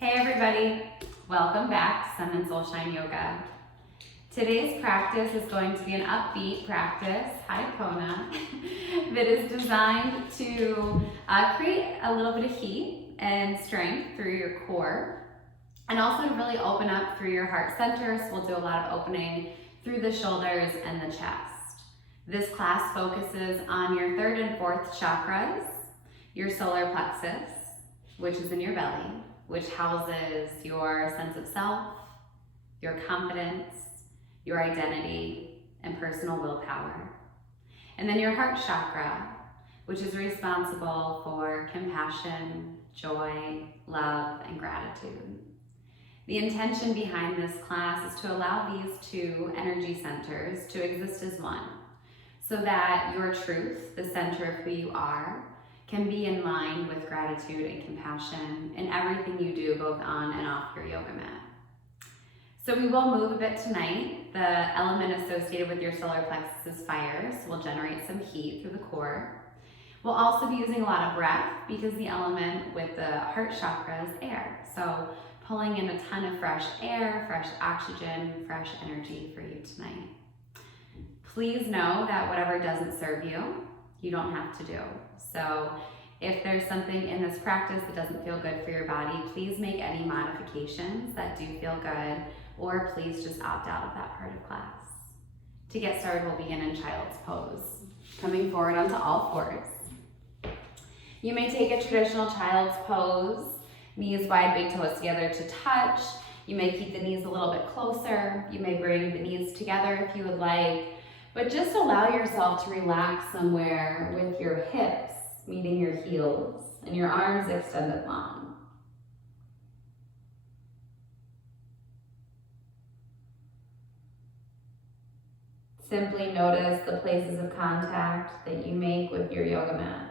Hey everybody, welcome back to Sun and Soulshine Yoga. Today's practice is going to be an upbeat practice, hi Kona, that is designed to create a little bit of heat and strength through your core and also to really open up through your heart center. So we'll do a lot of opening through the shoulders and the chest. This class focuses on your third and fourth chakras, your solar plexus, which is in your belly, which houses your sense of self, your confidence, your identity, and personal willpower. And then your heart chakra, which is responsible for compassion, joy, love, and gratitude. The intention behind this class is to allow these two energy centers to exist as one, so that your truth, the center of who you are, can be in line with gratitude and compassion in everything you do, both on and off your yoga mat. So we will move a bit tonight. The element associated with your solar plexus is fire, so we'll generate some heat through the core. We'll also be using a lot of breath because the element with the heart chakra is air. So pulling in a ton of fresh air, fresh oxygen, fresh energy for you tonight. Please know that whatever doesn't serve you, you don't have to do. So if there's something in this practice that doesn't feel good for your body, please make any modifications that do feel good, or please just opt out of that part of class. To get started, we'll begin in child's pose, coming forward onto all fours. You may take a traditional child's pose, knees wide, big toes together to touch. You may keep the knees a little bit closer. You may bring the knees together if you would like. But just allow yourself to relax somewhere with your hips meeting your heels and your arms extended long. Simply notice the places of contact that you make with your yoga mat.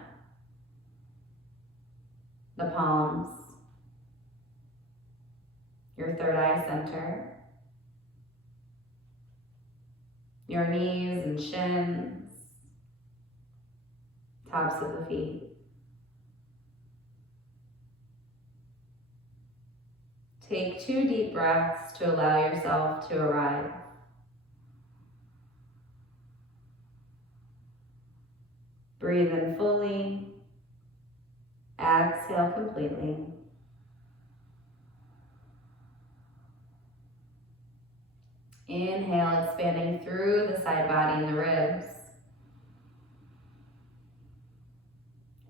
The palms, your third eye center, your knees and shins, tops of the feet. Take 2 deep breaths to allow yourself to arrive. Breathe in fully, exhale completely. Inhale, expanding through the side body and the ribs.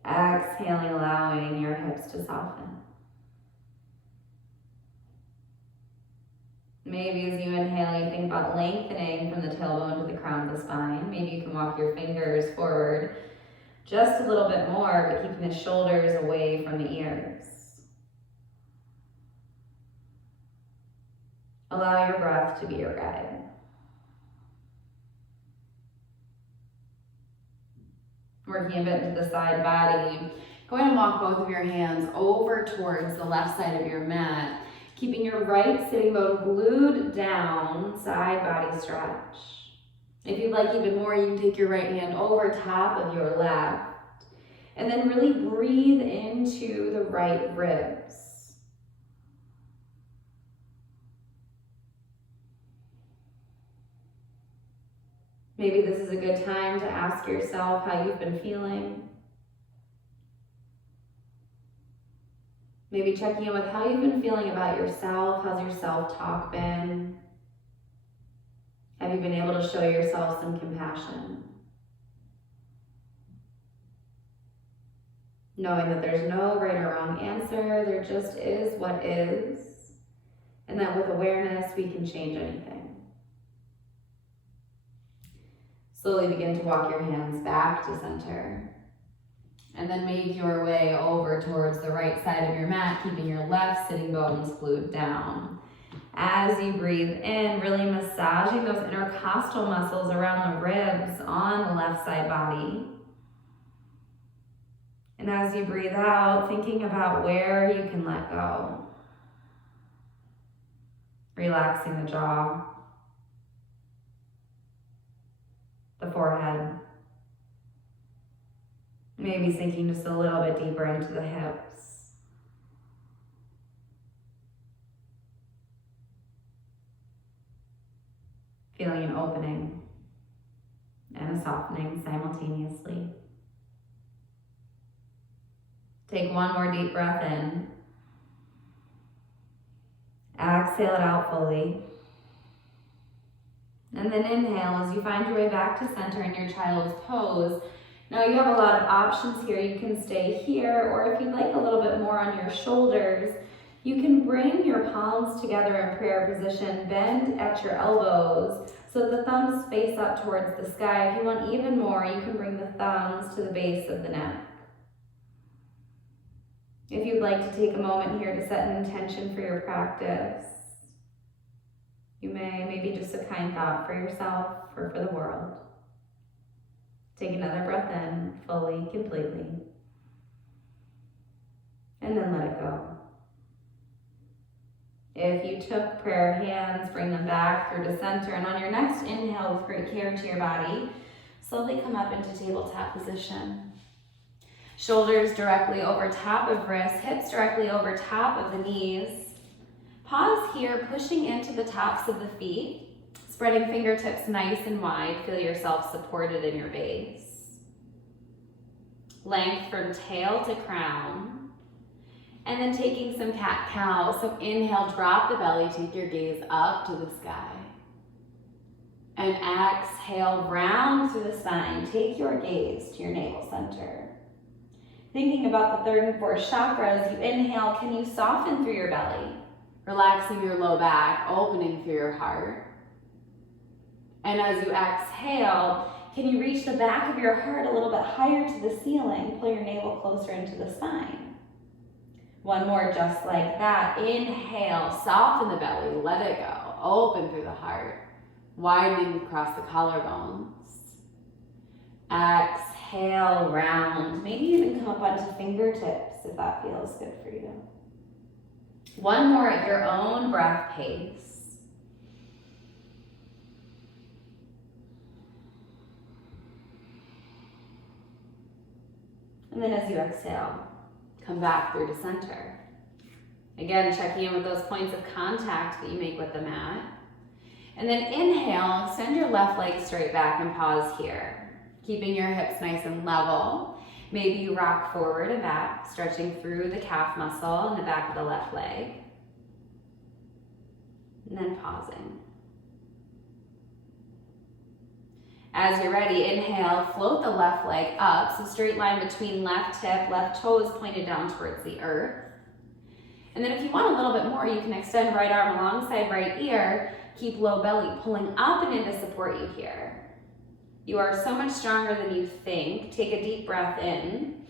Exhaling, allowing your hips to soften. Maybe as you inhale, you think about lengthening from the tailbone to the crown of the spine. Maybe you can walk your fingers forward just a little bit more, but keeping the shoulders away from the ears. Allow your breath to be your guide. Working a bit into the side body. Go ahead and walk both of your hands over towards the left side of your mat, keeping your right sitting bone glued down, side body stretch. If you'd like even more, you can take your right hand over top of your left, and then really breathe into the right ribs. Maybe this is a good time to ask yourself how you've been feeling. Maybe checking in with how you've been feeling about yourself. How's your self-talk been? Have you been able to show yourself some compassion? Knowing that there's no right or wrong answer, there just is what is, and that with awareness, we can change anything. Slowly begin to walk your hands back to center. And then make your way over towards the right side of your mat, keeping your left sitting bones glued down. As you breathe in, really massaging those intercostal muscles around the ribs on the left side body. And as you breathe out, thinking about where you can let go. Relaxing the jaw, the forehead. Maybe sinking just a little bit deeper into the hips. feeling an opening and a softening simultaneously. Take one more deep breath in. Exhale it out fully. And then inhale as you find your way back to center in your child's pose. Now you have a lot of options here. You can stay here, or if you'd like a little bit more on your shoulders, you can bring your palms together in prayer position, bend at your elbows so the thumbs face up towards the sky. If you want even more, you can bring the thumbs to the base of the neck. If you'd like to take a moment here to set an intention for your practice, you may, maybe just a kind thought for yourself or for the world. Take another breath in, fully, completely. And then let it go. If you took prayer hands, bring them back through to center. And on your next inhale, with great care to your body, slowly come up into tabletop position. Shoulders directly over top of wrists, hips directly over top of the knees. Pause here, pushing into the tops of the feet, spreading fingertips nice and wide. Feel yourself supported in your base. Length from tail to crown. And then taking some cat-cow. So inhale, drop the belly, take your gaze up to the sky. And exhale, round through the spine. Take your gaze to your navel center. Thinking about the third and fourth chakras, you inhale, can you soften through your belly? Relaxing your low back, opening through your heart. And as you exhale, can you reach the back of your heart a little bit higher to the ceiling? Pull your navel closer into the spine. One more just like that. Inhale, soften the belly, let it go. Open through the heart, widening across the collarbones. Exhale, round. Maybe even come up onto fingertips if that feels good for you. One more at your own breath pace. And then as you exhale, come back through to center. Again, checking in with those points of contact that you make with the mat. And then inhale, extend your left leg straight back and pause here. Keeping your hips nice and level. Maybe you rock forward and back, stretching through the calf muscle in the back of the left leg. And then pausing. As you're ready, inhale, float the left leg up. So straight line between left hip, left toes pointed down towards the earth. And then if you want a little bit more, you can extend right arm alongside right ear. Keep low belly pulling up and in to support you here. You are so much stronger than you think. Take a deep breath in.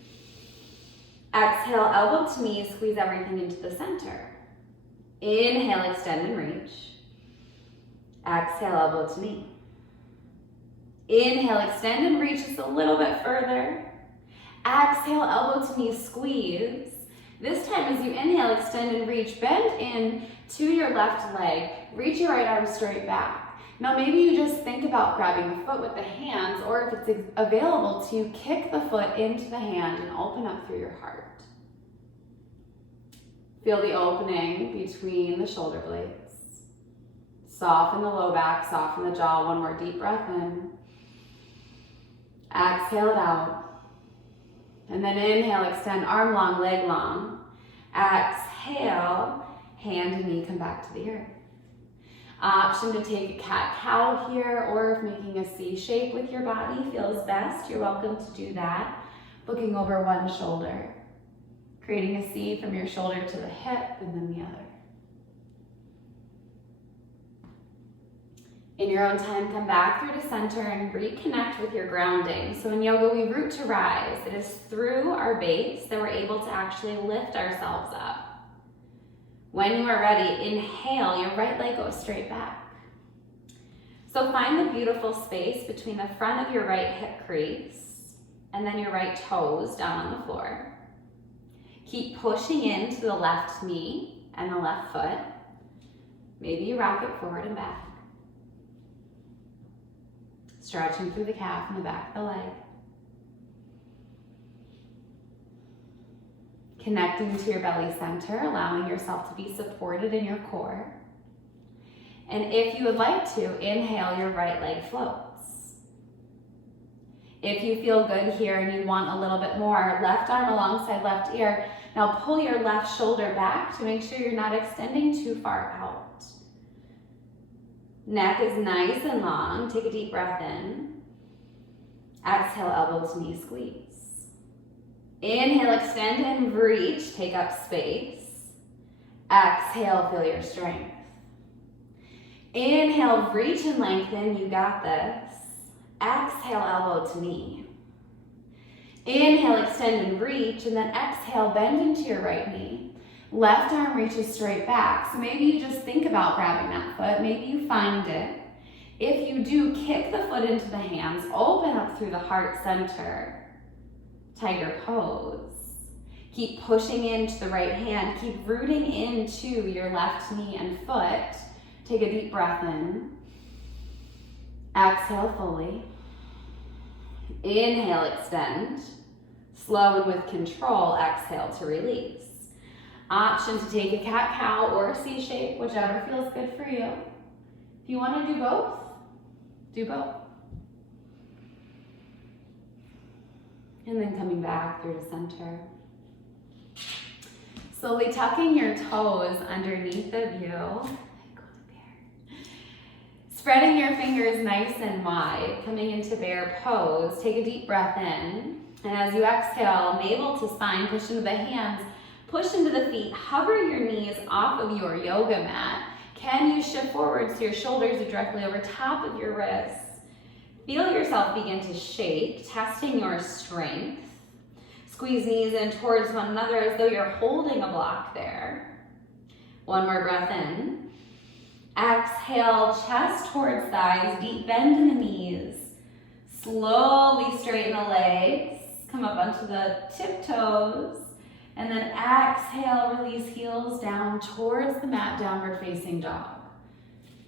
Exhale, elbow to knee, squeeze everything into the center. Inhale, extend and reach. Exhale, elbow to knee. Inhale, extend and reach just a little bit further. Exhale, elbow to knee, squeeze. This time as you inhale, extend and reach, bend in to your left leg. Reach your right arm straight back. Now maybe you just think about grabbing the foot with the hands, or if it's available to kick the foot into the hand and open up through your heart. Feel the opening between the shoulder blades. Soften the low back, soften the jaw. One more deep breath in. Exhale it out. And then inhale, extend arm long, leg long. Exhale, hand and knee come back to the earth. Option to take a cat-cow here, or if making a C shape with your body feels best, you're welcome to do that. Looking over one shoulder. Creating a C from your shoulder to the hip and then the other. In your own time, come back through to center and reconnect with your grounding. So in yoga, we root to rise. It is through our base that we're able to actually lift ourselves up. When you are ready, inhale, your right leg goes straight back. So find the beautiful space between the front of your right hip crease and then your right toes down on the floor. Keep pushing into the left knee and the left foot. Maybe you rock it forward and back. Stretching through the calf and the back of the leg. Connecting to your belly center, allowing yourself to be supported in your core. And if you would like to, inhale, your right leg floats. If you feel good here and you want a little bit more, left arm alongside left ear. Now pull your left shoulder back to make sure you're not extending too far out. Neck is nice and long. Take a deep breath in. Exhale, elbow to knee squeeze. Inhale, extend and reach. Take up space. Exhale, feel your strength. Inhale, reach and lengthen. You got this. Exhale, elbow to knee. Inhale, extend and reach, and then exhale, bend into your right knee. Left arm reaches straight back. So maybe you just think about grabbing that foot. Maybe you find it. If you do, kick the foot into the hands. Open up through the heart center. Tiger pose. Keep pushing into the right hand. Keep rooting into your left knee and foot. Take a deep breath in. Exhale fully. Inhale, extend. Slow and with control, exhale to release. Option to take a cat-cow or a C-shape, whichever feels good for you. If you want to do both, do both. And then coming back through to center. Slowly tucking your toes underneath of you. Spreading your fingers nice and wide, coming into bear pose. Take a deep breath in. And as you exhale, navel to spine, push into the hands, push into the feet, hover your knees off of your yoga mat. Can you shift forward so your shoulders are directly over top of your wrists? Feel yourself begin to shake, testing your strength. Squeeze knees in towards one another as though you're holding a block there. One more breath in. Exhale, chest towards thighs, deep bend in the knees. Slowly straighten the legs. Come up onto the tiptoes. And then exhale, release heels down towards the mat, downward facing dog.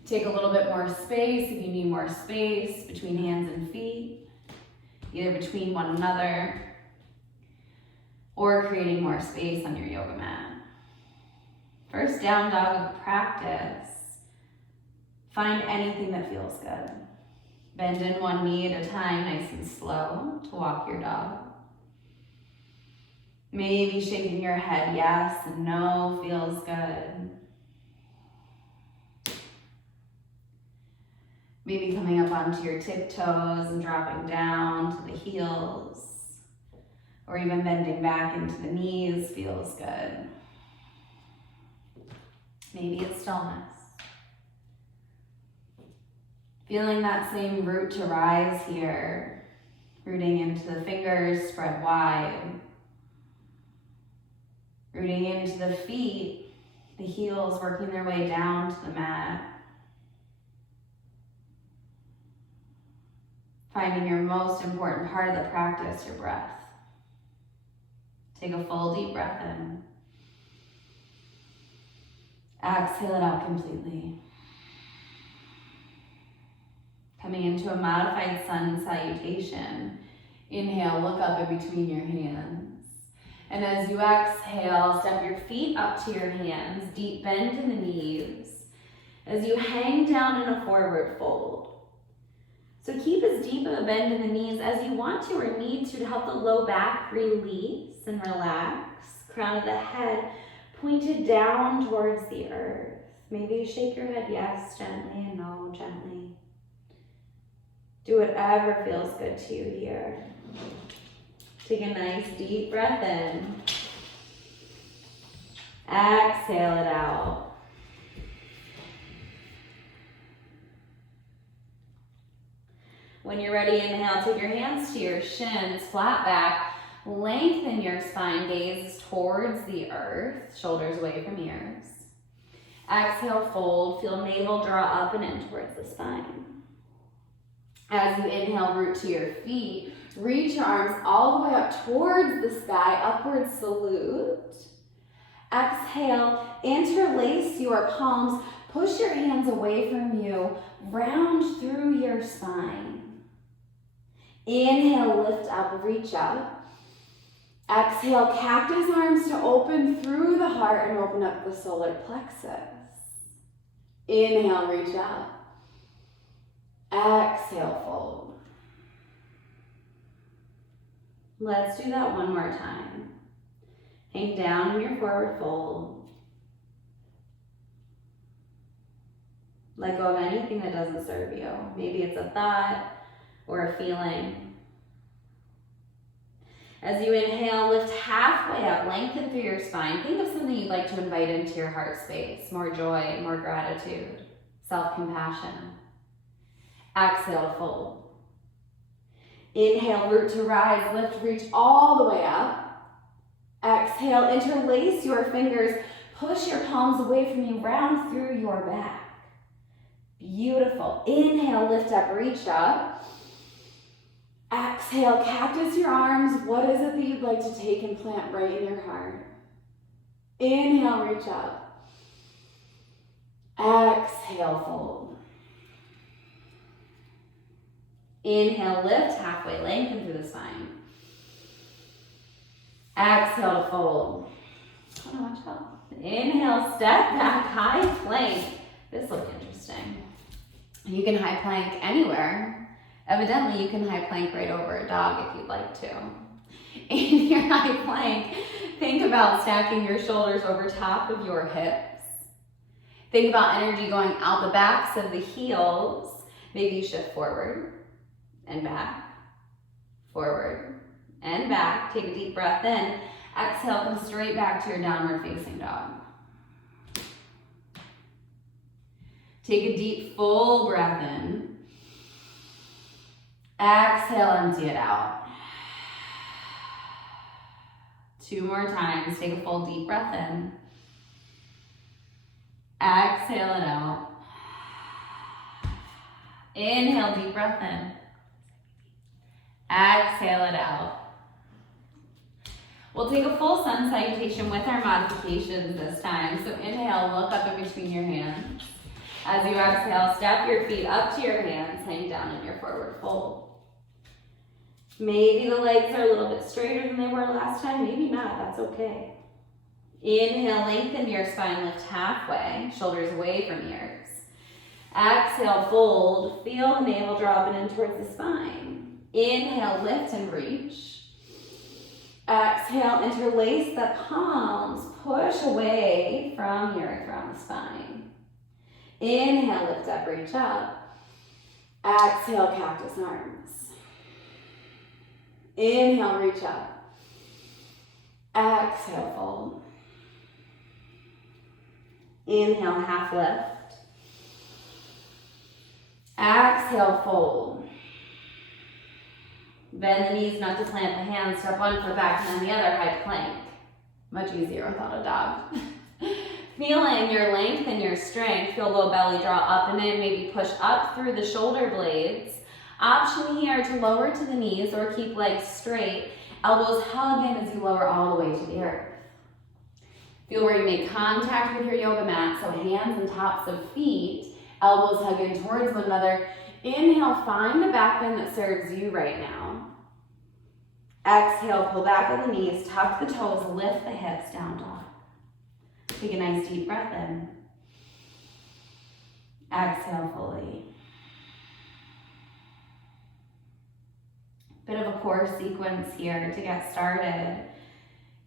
Take a little bit more space if you need more space between hands and feet, either between one another or creating more space on your yoga mat. First down dog of the practice. Find anything that feels good. Bend in one knee at a time, nice and slow, to walk your dog. Maybe shaking your head yes and no feels good. Maybe coming up onto your tiptoes and dropping down to the heels, or even bending back into the knees feels good. Maybe it's stillness. Feeling that same root to rise here, rooting into the fingers, spread wide. Rooting into the feet, the heels working their way down to the mat. Finding your most important part of the practice, your breath. Take a full deep breath in. Exhale it out completely. Coming into a modified sun salutation. Inhale, look up in between your hands. And as you exhale, step your feet up to your hands, deep bend in the knees. As you hang down in a forward fold. So keep as deep of a bend in the knees as you want to or need to help the low back release and relax. Crown of the head pointed down towards the earth. Maybe you shake your head yes gently and no gently. Do whatever feels good to you here. Take a nice deep breath in. Exhale it out. When you're ready, inhale, take your hands to your shins, flat back. Lengthen your spine, gaze towards the earth, shoulders away from ears. Exhale, fold, feel navel draw up and in towards the spine. As you inhale, root to your feet, reach your arms all the way up towards the sky, upward salute. Exhale, interlace your palms, push your hands away from you, round through your spine. Inhale, lift up, reach up. Exhale, cactus arms to open through the heart and open up the solar plexus. Inhale, reach up. Exhale, fold. Let's do that one more time. Hang down in your forward fold. Let go of anything that doesn't serve you. Maybe it's a thought or a feeling. As you inhale, lift halfway up, lengthen through your spine. Think of something you'd like to invite into your heart space. More joy, more gratitude, self-compassion. Exhale, fold. Inhale, root to rise, lift, reach all the way up. Exhale, interlace your fingers, push your palms away from you, round through your back. Beautiful. Inhale, lift up, reach up. Exhale, cactus your arms. What is it that you'd like to take and plant right in your heart? Inhale, reach up. Exhale, fold. Inhale, lift, halfway, lengthen through the spine. Exhale to fold. Oh, no, watch out. Inhale, step back, high plank. This looks interesting. You can high plank anywhere. Evidently, you can high plank right over a dog if you'd like to. In your high plank, think about stacking your shoulders over top of your hips. Think about energy going out the backs of the heels. Maybe you shift forward and back, forward and back. Take a deep breath in. Exhale, come straight back to your downward facing dog. Take a deep, full breath in. Exhale, empty it out. 2 more times. Take a full deep breath in. Exhale it out. Inhale, deep breath in. Exhale it out. We'll take a full sun salutation with our modifications this time. So inhale, look up in between your hands. As you exhale, step your feet up to your hands, hang down in your forward fold. Maybe the legs are a little bit straighter than they were last time, maybe not, that's okay. Inhale, lengthen your spine, lift halfway, shoulders away from ears. Exhale, fold, feel the navel dropping in towards the spine. Inhale, lift and reach. Exhale, interlace the palms, push away from the earth around the spine. Inhale, lift up, reach up. Exhale, cactus arms. Inhale, reach up. Exhale, fold. Inhale, half lift. Exhale, fold. Bend the knees not to plant the hands, step one foot back and then the other, high plank. Much easier without a dog. Feeling your length and your strength, feel low belly draw up and in, maybe push up through the shoulder blades. Option here to lower to the knees or keep legs straight. Elbows hug in as you lower all the way to the earth. Feel where you make contact with your yoga mat, so hands and tops of feet, elbows hug in towards one another. Inhale, find the back bend that serves you right now. Exhale, pull back at the knees, tuck the toes, lift the hips, down dog. Take a nice deep breath in. Exhale fully. Bit of a core sequence here to get started.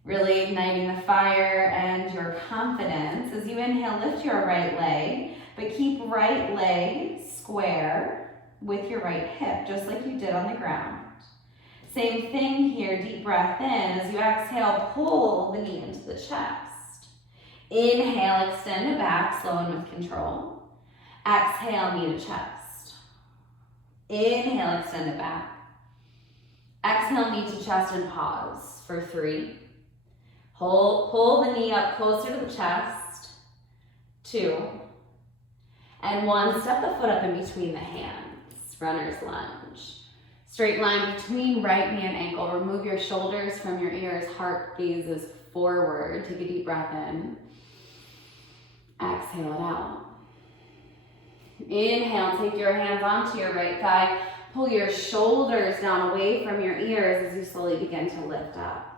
Really igniting the fire and your confidence. As you inhale, lift your right leg, but keep right leg square with your right hip, just like you did on the ground. Same thing here, deep breath in. As you exhale, pull the knee into the chest. Inhale, extend it back, slow and with control. Exhale, knee to chest. Inhale, extend it back. Exhale, knee to chest and pause for 3. Pull the knee up closer to the chest. 2. And 1, step the foot up in between the hands. Runner's lunge. Straight line between right knee and ankle. Remove your shoulders from your ears. Heart gazes forward. Take a deep breath in. Exhale it out. Inhale, take your hands onto your right thigh. Pull your shoulders down away from your ears as you slowly begin to lift up.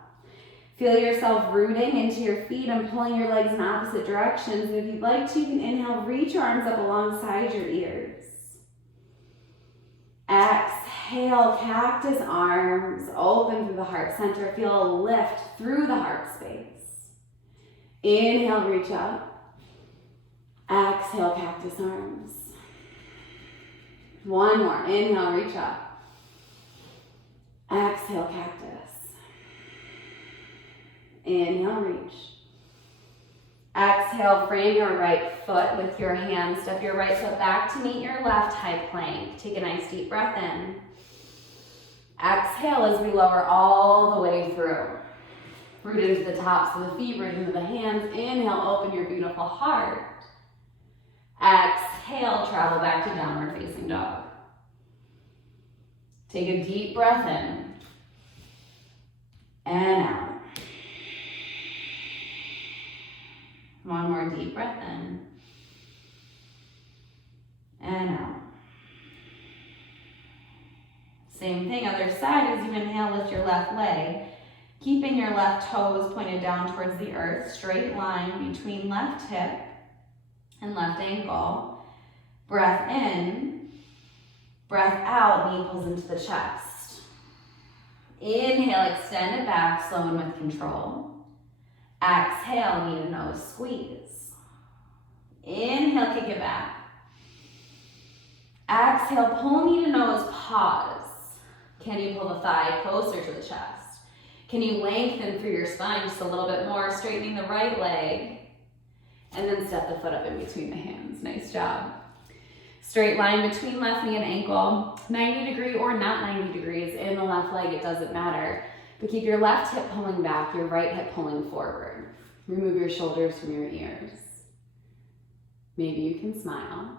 Feel yourself rooting into your feet and pulling your legs in opposite directions. And if you'd like to, you can inhale, reach your arms up alongside your ears. Exhale, cactus arms, open through the heart center. Feel a lift through the heart space. Inhale, reach up. Exhale, cactus arms. One more. Inhale, reach up. Exhale, cactus. Inhale, reach. Exhale, frame your right foot with your hands. Step your right foot back to meet your left high plank. Take a nice deep breath in. Exhale as we lower all the way through. Root into the tops of the feet, root into the hands. Inhale, open your beautiful heart. Exhale, travel back to downward facing dog. Take a deep breath in. And out. One more deep breath in. And out. Same thing, other side. As you inhale, lift your left leg. Keeping your left toes pointed down towards the earth. Straight line between left hip and left ankle. Breath in. Breath out, knee pulls into the chest. Inhale, extend it back, slow and with control. Exhale, knee to nose squeeze. Inhale, kick it back. Exhale, pull knee to nose, pause. Can you pull the thigh closer to the chest? Can you lengthen through your spine just a little bit more, straightening the right leg, and then step the foot up in between the hands. Nice job. Straight line between left knee and ankle, 90 degree or not 90 degrees. In the left leg, it doesn't matter. But keep your left hip pulling back, your right hip pulling forward. Remove your shoulders from your ears. Maybe you can smile.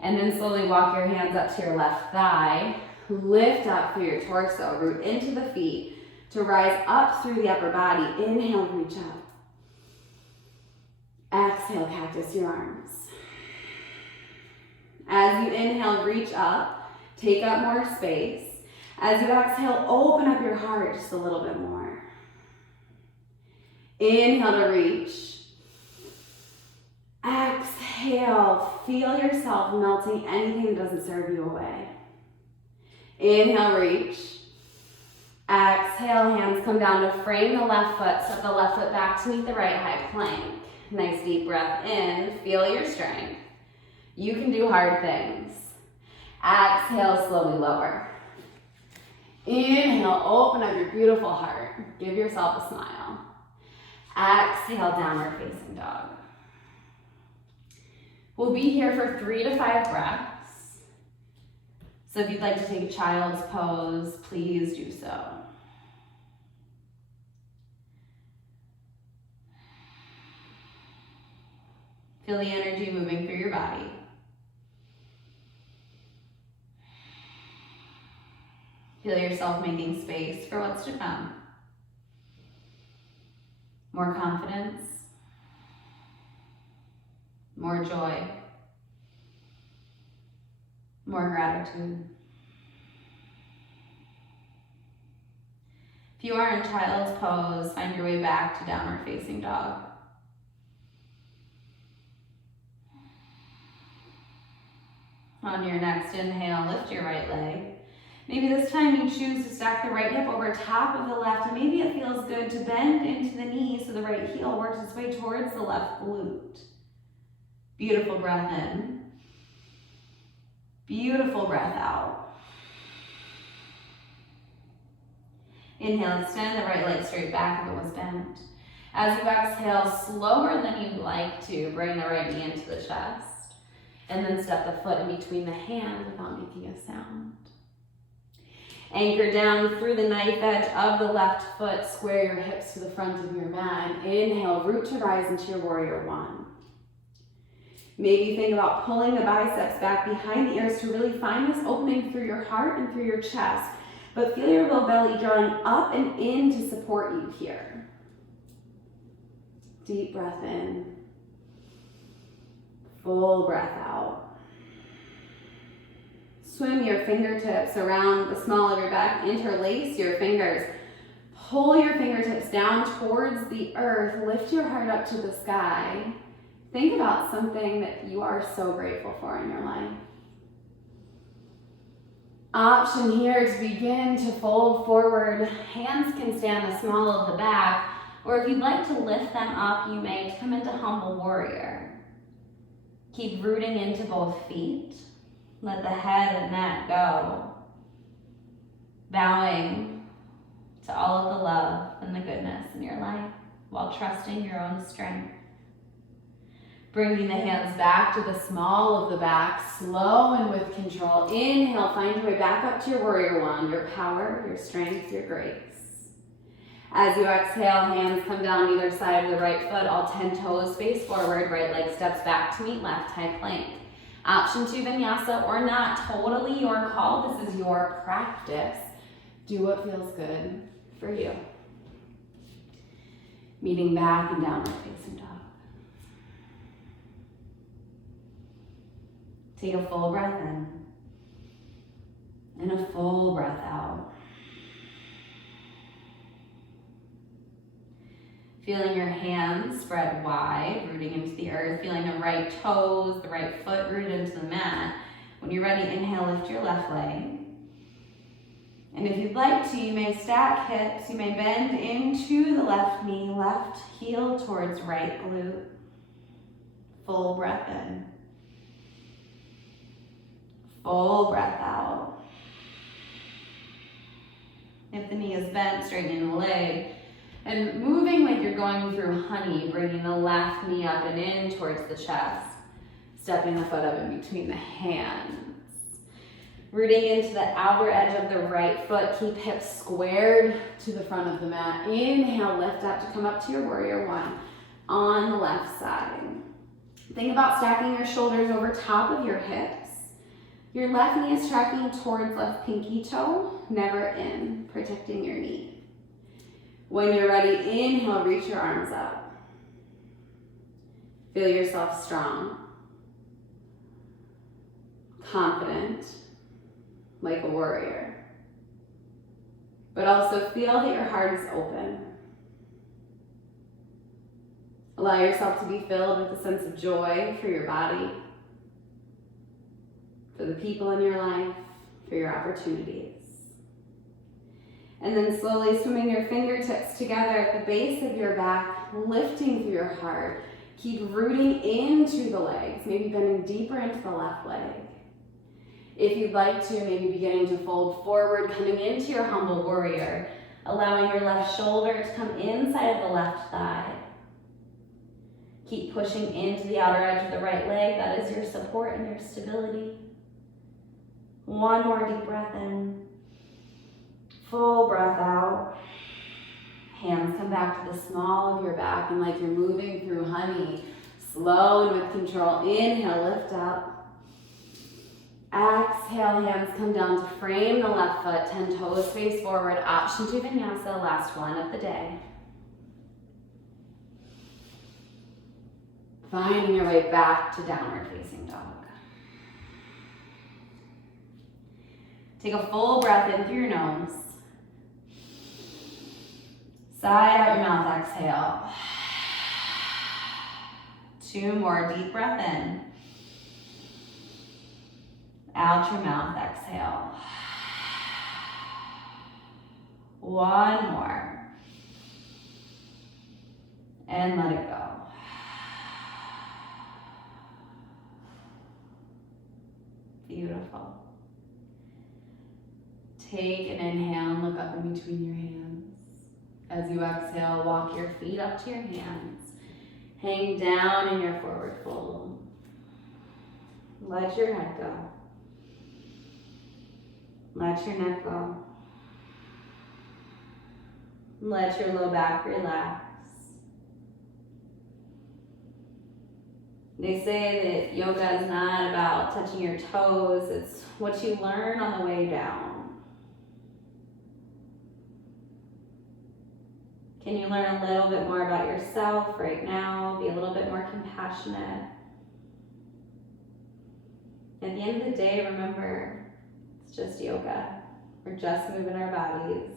And then slowly walk your hands up to your left thigh. Lift up through your torso, root into the feet to rise up through the upper body. Inhale, reach up. Exhale, cactus your arms. As you inhale, reach up, take up more space. As you exhale, open up your heart just a little bit more. Inhale to reach. Exhale, feel yourself melting anything that doesn't serve you away. Inhale, reach. Exhale, hands come down to frame the left foot. Step the left foot back to meet the right high plank. Nice deep breath in, feel your strength. You can do hard things. Exhale, slowly lower. Inhale, open up your beautiful heart. Give yourself a smile. Exhale, downward facing dog. We'll be here for 3 to 5 breaths. So if you'd like to take a child's pose, please do so. Feel the energy moving through your body. Feel yourself making space for what's to come. More confidence, more joy, more gratitude. If you are in child's pose, find your way back to downward facing dog. On your next inhale, lift your right leg. Maybe this time you choose to stack the right hip over top of the left, and maybe it feels good to bend into the knee so the right heel works its way towards the left glute. Beautiful breath in. Beautiful breath out. Inhale, extend the right leg straight back if it was bent. As you exhale, slower than you'd like to, bring the right knee into the chest. And then step the foot in between the hands without making a sound. Anchor down through the knife edge of the left foot. Square your hips to the front of your mat. And inhale, root to rise into your warrior one. Maybe think about pulling the biceps back behind the ears to really find this opening through your heart and through your chest. But feel your low belly drawing up and in to support you here. Deep breath in. Full breath out. Swim your fingertips around the small of your back. Interlace your fingers. Pull your fingertips down towards the earth. Lift your heart up to the sky. Think about something that you are so grateful for in your life. Option here to begin to fold forward. Hands can stay on the small of the back, or if you'd like to lift them up, you may come into humble warrior. Keep rooting into both feet. Let the head and neck go. Bowing to all of the love and the goodness in your life while trusting your own strength. Bringing the hands back to the small of the back, slow and with control. Inhale, find your way back up to your warrior one, your power, your strength, your grace. As you exhale, hands come down either side of the right foot, all 10 toes face forward, right leg steps back to meet left, high plank. Option 2, vinyasa or not, totally your call. This is your practice. Do what feels good for you. Meeting back and downward facing dog. Take a full breath in and a full breath out. Feeling your hands spread wide, rooting into the earth, feeling the right toes, the right foot rooted into the mat. When you're ready, inhale, lift your left leg. And if you'd like to, you may stack hips. You may bend into the left knee, left heel towards right glute. Full breath in. Full breath out. If the knee is bent, straightening the leg. And moving like you're going through honey, bringing the left knee up and in towards the chest. Stepping the foot up in between the hands. Rooting into the outer edge of the right foot. Keep hips squared to the front of the mat. Inhale, lift up to come up to your warrior one on the left side. Think about stacking your shoulders over top of your hips. Your left knee is tracking towards left pinky toe, never in, protecting your knee. When you're ready, inhale, reach your arms up. Feel yourself strong, confident, like a warrior. But also feel that your heart is open. Allow yourself to be filled with a sense of joy for your body, for the people in your life, for your opportunities. And then slowly swimming your fingertips together at the base of your back, lifting through your heart. Keep rooting into the legs, maybe bending deeper into the left leg. If you'd like to, maybe beginning to fold forward, coming into your humble warrior, allowing your left shoulder to come inside of the left thigh. Keep pushing into the outer edge of the right leg. That is your support and your stability. One more deep breath in. Full breath out. Hands come back to the small of your back and like you're moving through honey. Slow and with control. Inhale, lift up. Exhale, hands come down to frame the left foot. 10 toes face forward. Option 2 vinyasa, last one of the day. Finding your way back to downward facing dog. Take a full breath in through your nose. Side out your mouth, exhale. 2 more, deep breath in. Out your mouth, exhale. 1 more. And let it go. Beautiful. Take an inhale and look up in between your hands. As you exhale, walk your feet up to your hands. Hang down in your forward fold. Let your head go. Let your neck go. Let your low back relax. They say that yoga is not about touching your toes, it's what you learn on the way down. Can you learn a little bit more about yourself right now? Be a little bit more compassionate. At the end of the day, remember, it's just yoga. We're just moving our bodies.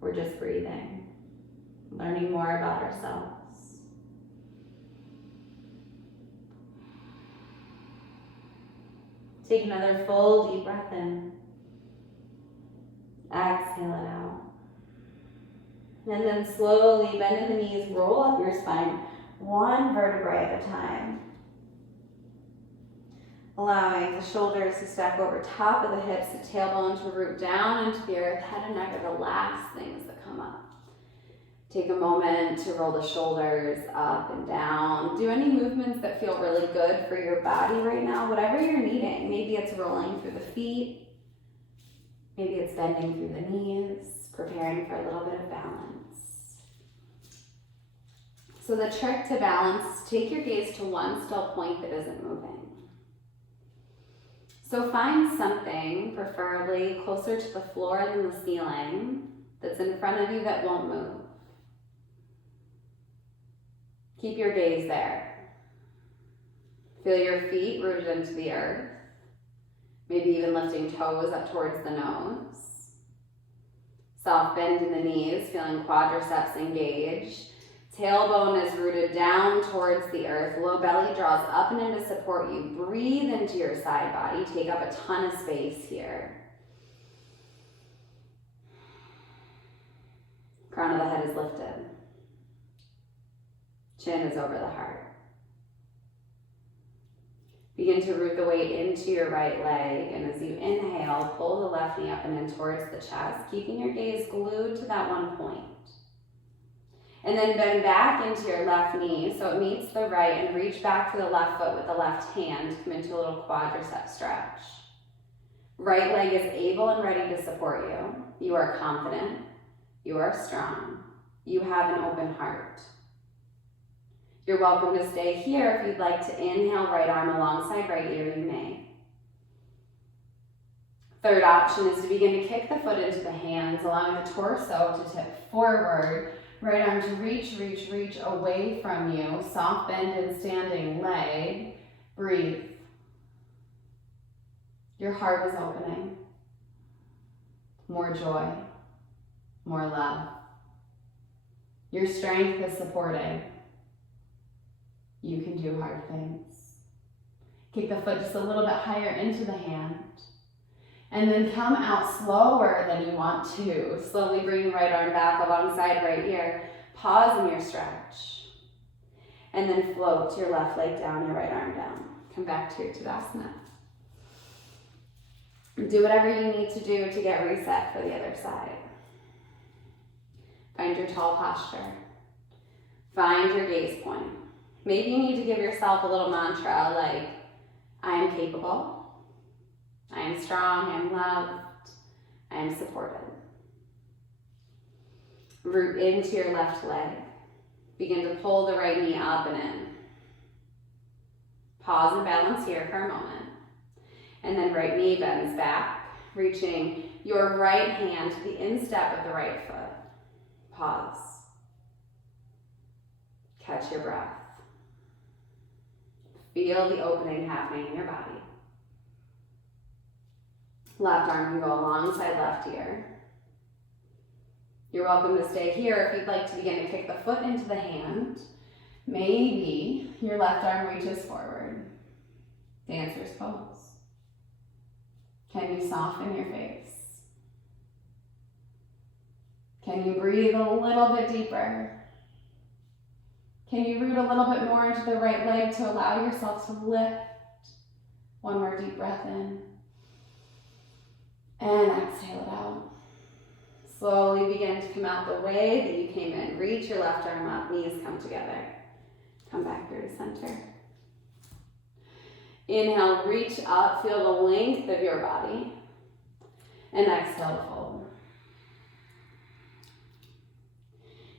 We're just breathing, learning more about ourselves. Take another full deep breath in. Exhale it out. And then slowly bend in the knees, roll up your spine, one vertebrae at a time. Allowing the shoulders to stack over top of the hips, the tailbone to root down into the earth. Head and neck are the last things that come up. Take a moment to roll the shoulders up and down. Do any movements that feel really good for your body right now, whatever you're needing. Maybe it's rolling through the feet. Maybe it's bending through the knees, preparing for a little bit of balance. So the trick to balance is take your gaze to one still point that isn't moving. So find something, preferably closer to the floor than the ceiling, that's in front of you that won't move. Keep your gaze there. Feel your feet rooted into the earth. Maybe even lifting toes up towards the nose. Soft bend in the knees, feeling quadriceps engaged. Tailbone is rooted down towards the earth. Low belly draws up and in to support you. Breathe into your side body. Take up a ton of space here. Crown of the head is lifted. Chin is over the heart. Begin to root the weight into your right leg, and as you inhale, pull the left knee up and in towards the chest, keeping your gaze glued to that one point. And then bend back into your left knee so it meets the right, and reach back for the left foot with the left hand. Come into a little quadricep stretch. Right leg is able and ready to support you. You are confident. You are strong. You have an open heart. You're welcome to stay here. If you'd like to inhale, right arm alongside right ear, you may. Third option is to begin to kick the foot into the hands, allowing the torso to tip forward. Right arm to reach away from you. Soft bend in standing leg. Breathe. Your heart is opening. More joy. More love. Your strength is supporting. You can do hard things. Kick the foot just a little bit higher into the hand. And then come out slower than you want to. Slowly bring the right arm back alongside right ear. Pause in your stretch. And then float your left leg down, your right arm down. Come back to your Tadasana. Do whatever you need to do to get reset for the other side. Find your tall posture. Find your gaze point. Maybe you need to give yourself a little mantra like, I am capable, I am strong, I am loved, I am supported. Root into your left leg. Begin to pull the right knee up and in. Pause and balance here for a moment. And then right knee bends back, reaching your right hand to the instep of the right foot. Pause. Catch your breath. Feel the opening happening in your body. Left arm can go alongside left ear. You're welcome to stay here if you'd like to begin to kick the foot into the hand. Maybe your left arm reaches forward. Dancer's pose. Can you soften your face? Can you breathe a little bit deeper? Can you root a little bit more into the right leg to allow yourself to lift? One more deep breath in. And exhale it out. Slowly begin to come out the way that you came in. Reach your left arm up, knees come together. Come back through to center. Inhale, reach up, feel the length of your body. And exhale to fold.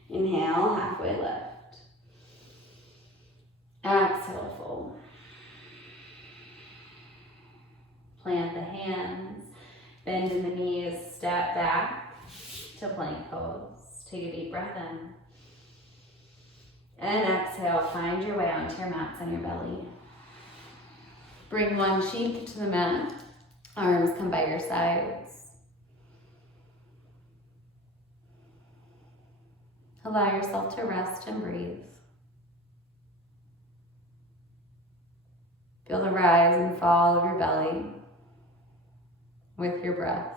Inhale, halfway lift. Exhale, fold. Plant the hands, bend in the knees, step back to plank pose. Take a deep breath in. And exhale, find your way onto your mats on your belly. Bring one cheek to the mat. Arms come by your sides. Allow yourself to rest and breathe. Feel the rise and fall of your belly with your breath.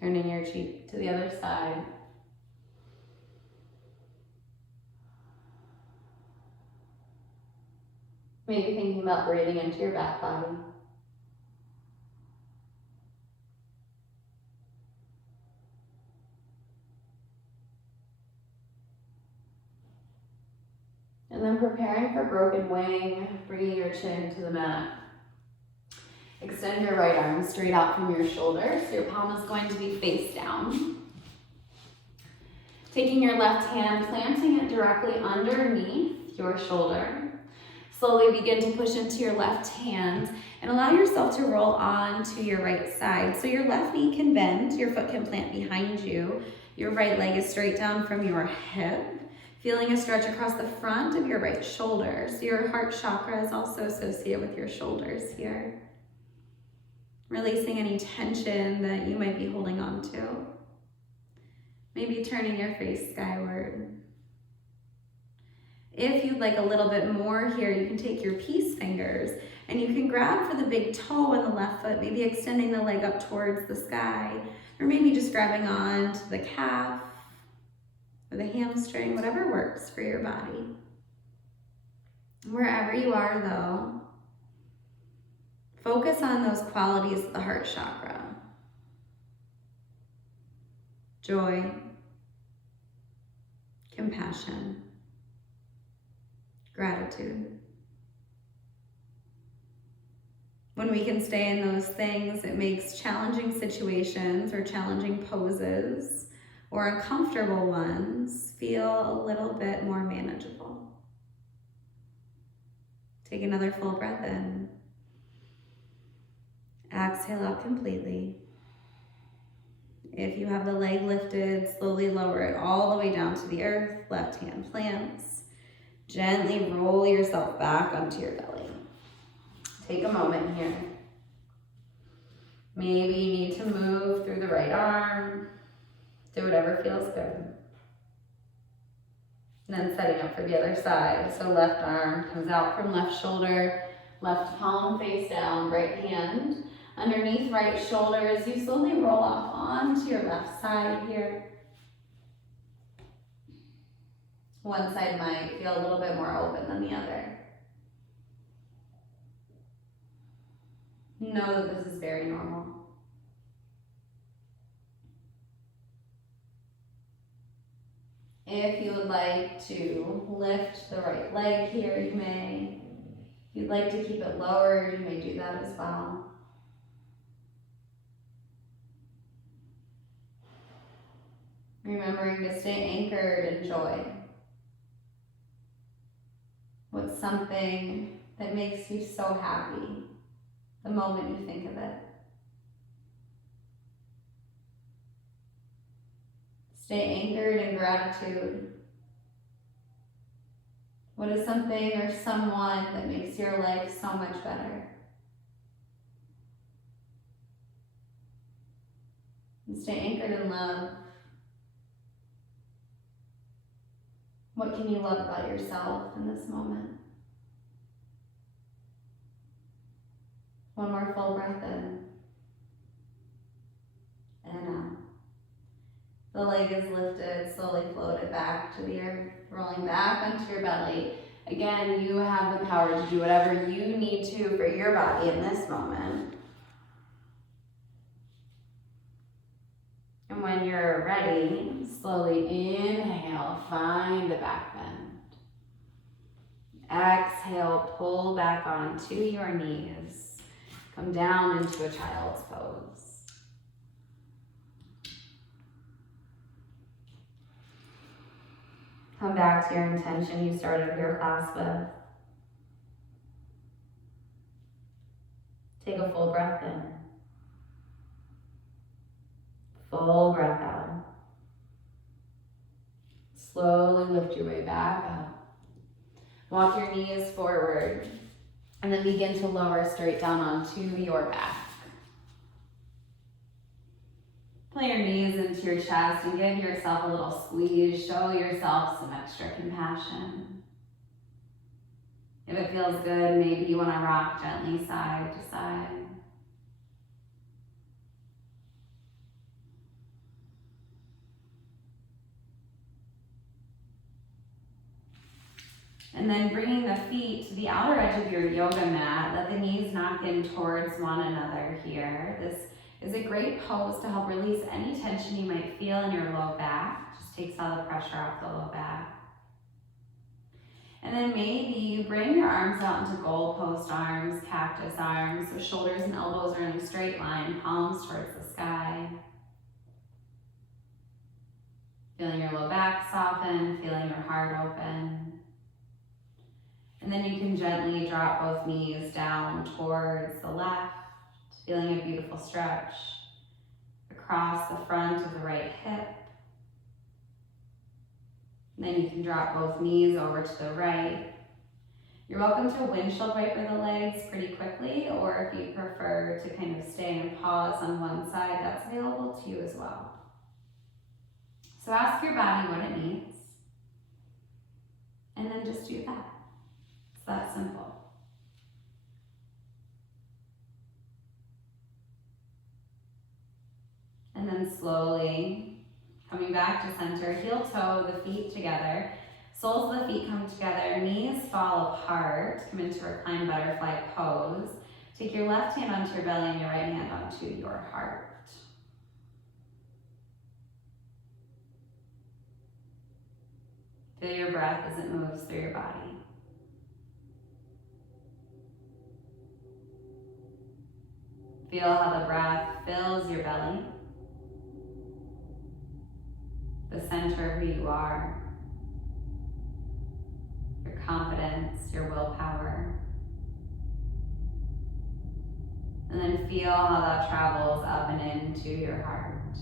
Turning your cheek to the other side. Maybe thinking about breathing into your back body. And then preparing for broken wing, bringing your chin to the mat. Extend your right arm straight out from your shoulder, so your palm is going to be face down. Taking your left hand, planting it directly underneath your shoulder. Slowly begin to push into your left hand and allow yourself to roll on to your right side. So your left knee can bend, your foot can plant behind you. Your right leg is straight down from your hip. Feeling a stretch across the front of your right shoulder. So your heart chakra is also associated with your shoulders here. Releasing any tension that you might be holding on to. Maybe turning your face skyward. If you'd like a little bit more here, you can take your peace fingers and you can grab for the big toe in the left foot, maybe extending the leg up towards the sky, or maybe just grabbing on to the calf or the hamstring, whatever works for your body. Wherever you are though, focus on those qualities of the heart chakra. Joy, compassion, gratitude. When we can stay in those things, it makes challenging situations or challenging poses or uncomfortable ones feel a little bit more manageable. Take another full breath in. Exhale out completely. If you have the leg lifted, slowly lower it all the way down to the earth. Left hand plants. Gently roll yourself back onto your belly. Take a moment here. Maybe you need to move through the right arm. Do whatever feels good. And then setting up for the other side. So left arm comes out from left shoulder, left palm face down, right hand underneath right shoulder as you slowly roll off onto your left side here. One side might feel a little bit more open than the other. Know that this is very normal. If you would like to lift the right leg here, you may. If you'd like to keep it lowered, you may do that as well. Remembering to stay anchored in joy. What's something that makes you so happy the moment you think of it? Stay anchored in gratitude. What is something or someone that makes your life so much better? And stay anchored in love. What can you love about yourself in this moment? One more full breath in. And out. The leg is lifted, slowly floated back to the earth, rolling back onto your belly. Again, you have the power to do whatever you need to for your body in this moment. And when you're ready, slowly inhale, find a back bend. Exhale, pull back onto your knees. Come down into a child's pose. Come back to your intention you started your class with. Take a full breath in. Full breath out. Slowly lift your way back up. Walk your knees forward and then begin to lower straight down onto your back. Pull your knees into your chest and give yourself a little squeeze. Show yourself some extra compassion. If it feels good, maybe you want to rock gently side to side. And then bringing the feet to the outer edge of your yoga mat. Let the knees knock in towards one another here. This is a great pose to help release any tension you might feel in your low back. Just takes all the pressure off the low back. And then maybe you bring your arms out into goalpost arms, cactus arms, so shoulders and elbows are in a straight line, palms towards the sky. Feeling your low back soften, feeling your heart open. And then you can gently drop both knees down towards the left, feeling a beautiful stretch across the front of the right hip. And then you can drop both knees over to the right. You're welcome to windshield wiper the legs pretty quickly, or if you prefer to kind of stay and pause on one side, that's available to you as well. So ask your body what it needs, and then just do that. It's that simple. And then slowly coming back to center, heel toe the feet together, soles of the feet come together, knees fall apart, come into reclined butterfly pose. Take your left hand onto your belly and your right hand onto your heart. Feel your breath as it moves through your body. Feel how the breath fills your belly, the center of who you are, your confidence, your willpower. And then feel how that travels up and into your heart.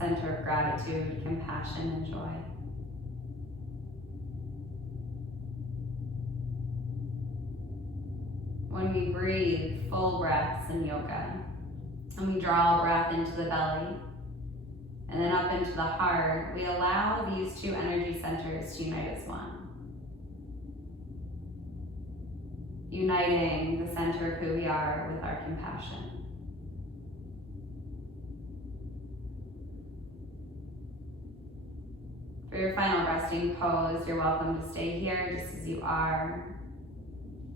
Center of gratitude, compassion, and joy. When we breathe full breaths in yoga, and we draw a breath into the belly, and then up into the heart, we allow these two energy centers to unite as one. Uniting the center of who we are with our compassion. For your final resting pose, you're welcome to stay here just as you are.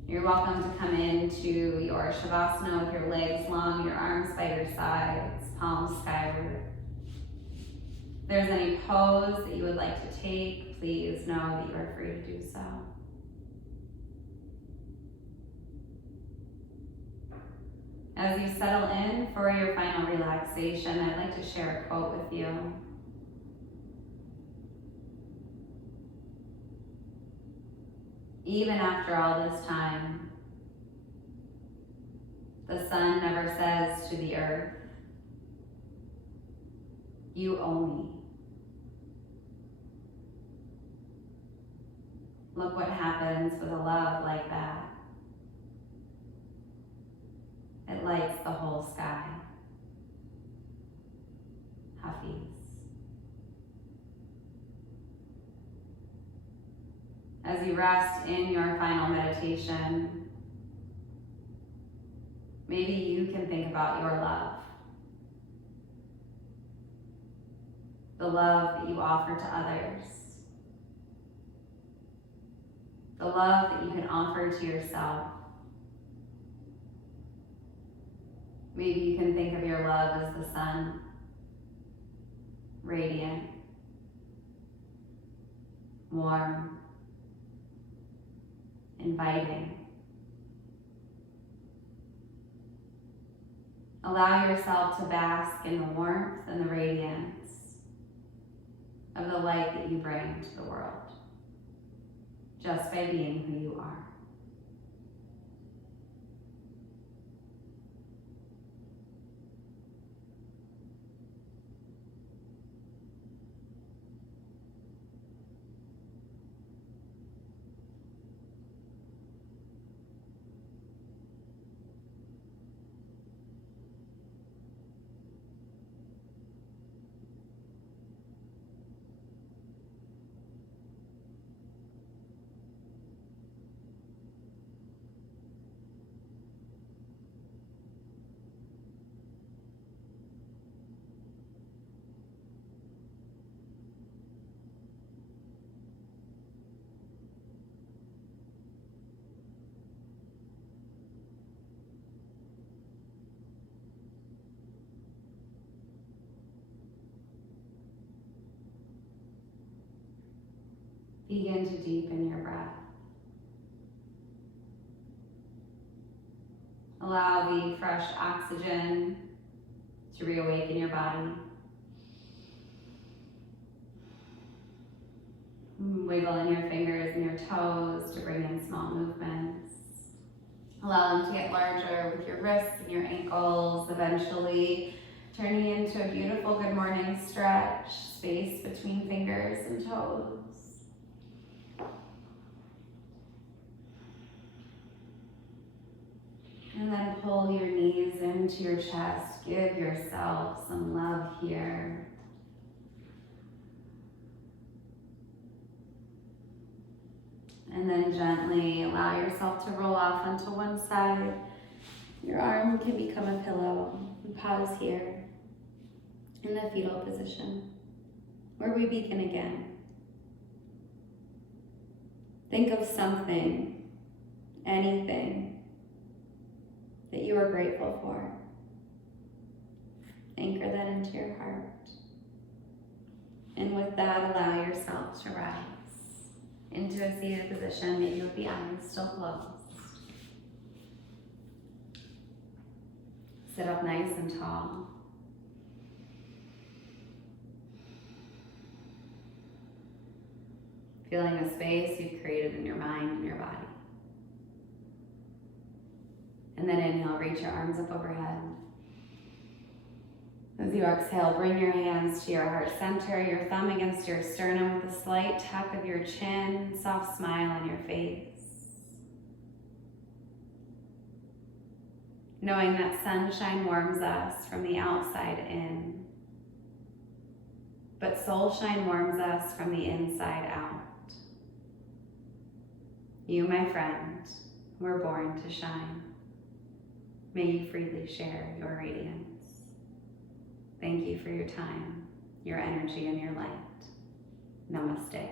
You're welcome to come into your Shavasana with your legs long, your arms by your sides, palms skyward. If there's any pose that you would like to take, please know that you are free to do so. As you settle in for your final relaxation, I'd like to share a quote with you. Even after all this time, the sun never says to the earth, "You owe me." Look what happens with a love like that. It lights the whole sky. Hafiz. As you rest in your final meditation, maybe you can think about your love. The love that you offer to others. The love that you can offer to yourself. Maybe you can think of your love as the sun, radiant, warm, inviting. Allow yourself to bask in the warmth and the radiance of the light that you bring to the world, just by being who you are. Begin to deepen your breath. Allow the fresh oxygen to reawaken your body. Wiggle in your fingers and your toes to bring in small movements. Allow them to get larger with your wrists and your ankles, eventually turning into a beautiful good morning stretch, space between fingers and toes. And then pull your knees into your chest. Give yourself some love here. And then gently allow yourself to roll off onto one side. Your arm can become a pillow. And pause here in the fetal position, where we begin again. Think of something, anything, that you are grateful for. Anchor that into your heart. And with that, allow yourself to rise into a seated position, maybe with the eyes still closed. Sit up nice and tall. Feeling the space you've created in your mind and your body. And then inhale, reach your arms up overhead. As you exhale, bring your hands to your heart center, your thumb against your sternum with a slight tuck of your chin, soft smile on your face. Knowing that sunshine warms us from the outside in, but soulshine warms us from the inside out. You, my friend, were born to shine. May you freely share your radiance. Thank you for your time, your energy, and your light. Namaste.